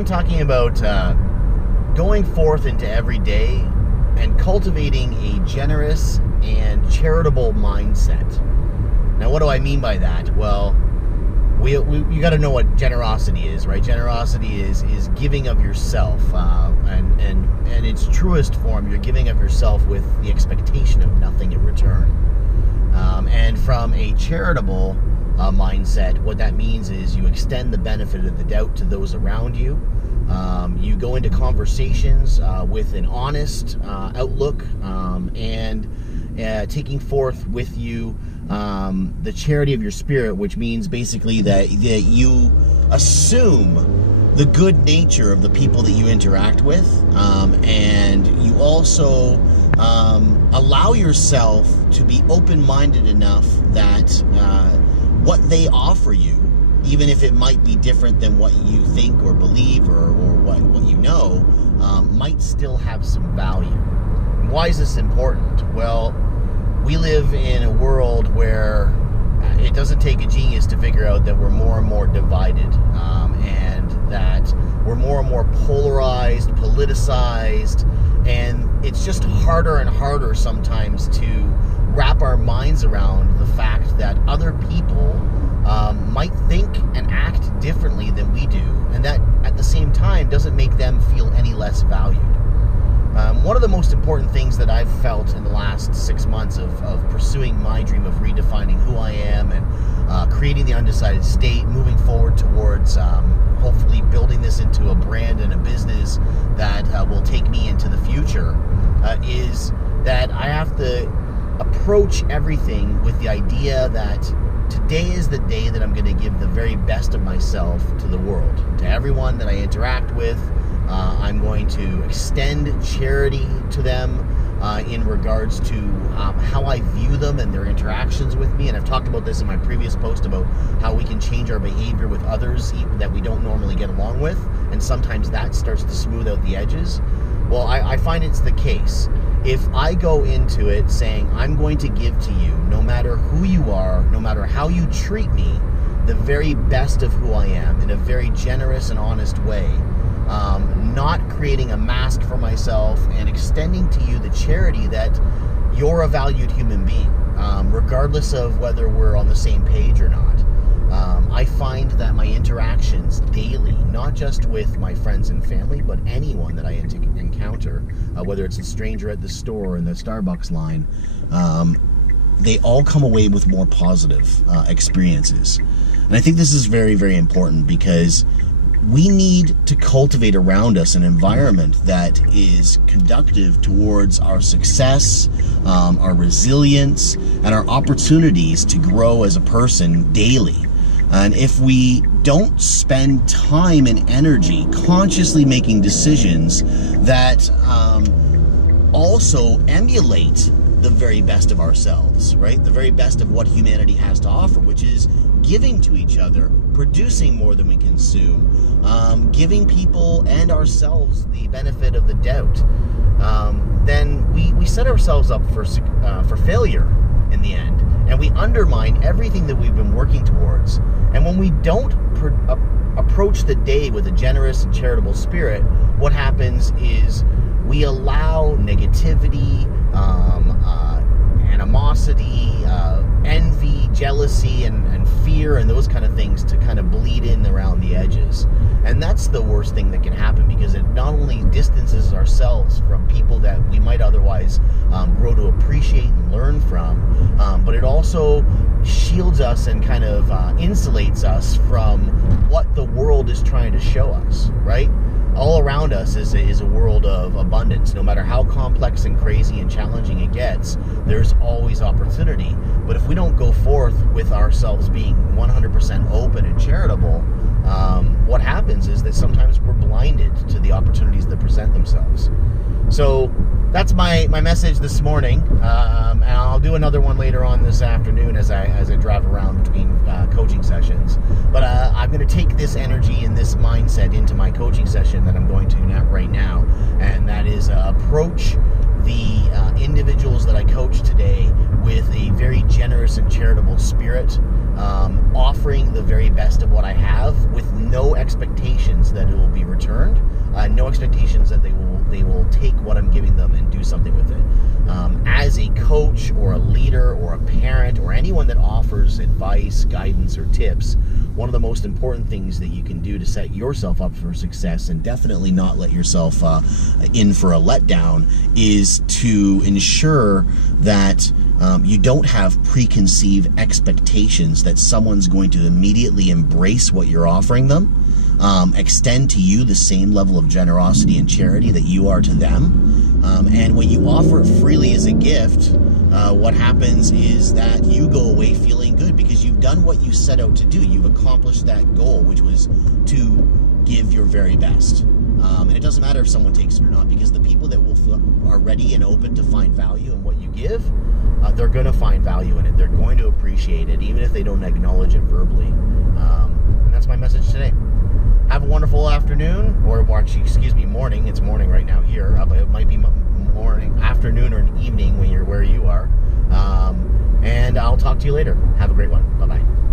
I'm talking about going forth into every day and cultivating a generous and charitable mindset. Now, what do I mean by that? Well, you got to know what generosity is, right? Generosity is giving of yourself, and in its truest form, you're giving of yourself with the expectation of nothing in return. And from a charitable mindset, what that means is you extend the benefit of the doubt to those around you. You go into conversations with an honest outlook, and taking forth with you the charity of your spirit, which means basically that you assume the good nature of the people that you interact with, and you also allow yourself to be open-minded enough that what they offer you, even if it might be different than what you think or believe or what you know, might still have some value. And why is this important? Well, we live in a world where it doesn't take a genius to figure out that we're more and more divided, and that we're more and more polarized, politicized, and it's just harder and harder sometimes to wrap our minds around the fact that other people might think and act differently than we do, and that at the same time doesn't make them feel any less valued. One of the most important things that I've felt in the last 6 months of pursuing my dream of redefining who I am and creating the Undecided State, moving forward towards hopefully building this into a brand and a business that will take me into the future, is that I have to approach everything with the idea that today is the day that I'm going to give the very best of myself to the world, to everyone that I interact with. I'm going to extend charity to them in regards to how I view them and their interactions with me. And I've talked about this in my previous post about how we can change our behavior with others that we don't normally get along with. And sometimes that starts to smooth out the edges. Well, I find it's the case. If I go into it saying I'm going to give to you, no matter who you are, no matter how you treat me, the very best of who I am in a very generous and honest way, not creating a mask for myself and extending to you the charity that you're a valued human being, regardless of whether we're on the same page or not. I find that my interactions daily, not just with my friends and family, but anyone that I encounter, whether it's a stranger at the store or in the Starbucks line, they all come away with more positive experiences. And I think this is very, very important because we need to cultivate around us an environment that is conducive towards our success, our resilience, and our opportunities to grow as a person daily. And if we don't spend time and energy consciously making decisions that also emulate the very best of ourselves, right? The very best of what humanity has to offer, which is giving to each other, producing more than we consume, giving people and ourselves the benefit of the doubt, then we set ourselves up for failure in the end, and we undermine everything that we've been working towards. And when we don't approach the day with a generous and charitable spirit, what happens is we allow negativity, animosity, envy, jealousy, and fear, and those kind of things to kind of bleed in around the edges. And that's the worst thing that can happen, because it not only distances ourselves from people that we might otherwise grow to appreciate and learn from, but it also shields us and kind of insulates us from what the world is trying to show us, right? All around us is a world of abundance. No matter how complex and crazy and challenging it gets, there's always opportunity. But if we don't go forth with ourselves being 100% open and charitable, what happens is that sometimes we're blinded to the opportunities that present themselves. So that's my message this morning, and I'll do another one later on this afternoon as I drive around between coaching sessions. But I'm going to take this energy and this mindset into my coaching session that I'm going to right now, and that is approach the individuals that I coach today with a very generous and charitable spirit, offering the very best of what I have with no expectations that it will be returned, no expectations that they will take what I'm giving them and do something with it. As a coach or a leader or a parent or anyone that offers advice, guidance, or tips, one of the most important things that you can do to set yourself up for success and definitely not let yourself in for a letdown is to ensure that you don't have preconceived expectations that someone's going to immediately embrace what you're offering them, extend to you the same level of generosity and charity that you are to them. And when you offer it freely as a gift, what happens is that you go away feeling good because you've done what you set out to do. You've accomplished that goal, which was to give your very best. And it doesn't matter if someone takes it or not, because the people that are ready and open to find value in what you give, they're going to find value in it. They're going to appreciate it, even if they don't acknowledge it verbally. And that's my message today. Have a wonderful afternoon, or actually, excuse me, morning. It's morning right now here, but it might be morning, afternoon, or an evening when you're where you are. And I'll talk to you later. Have a great one. Bye-bye.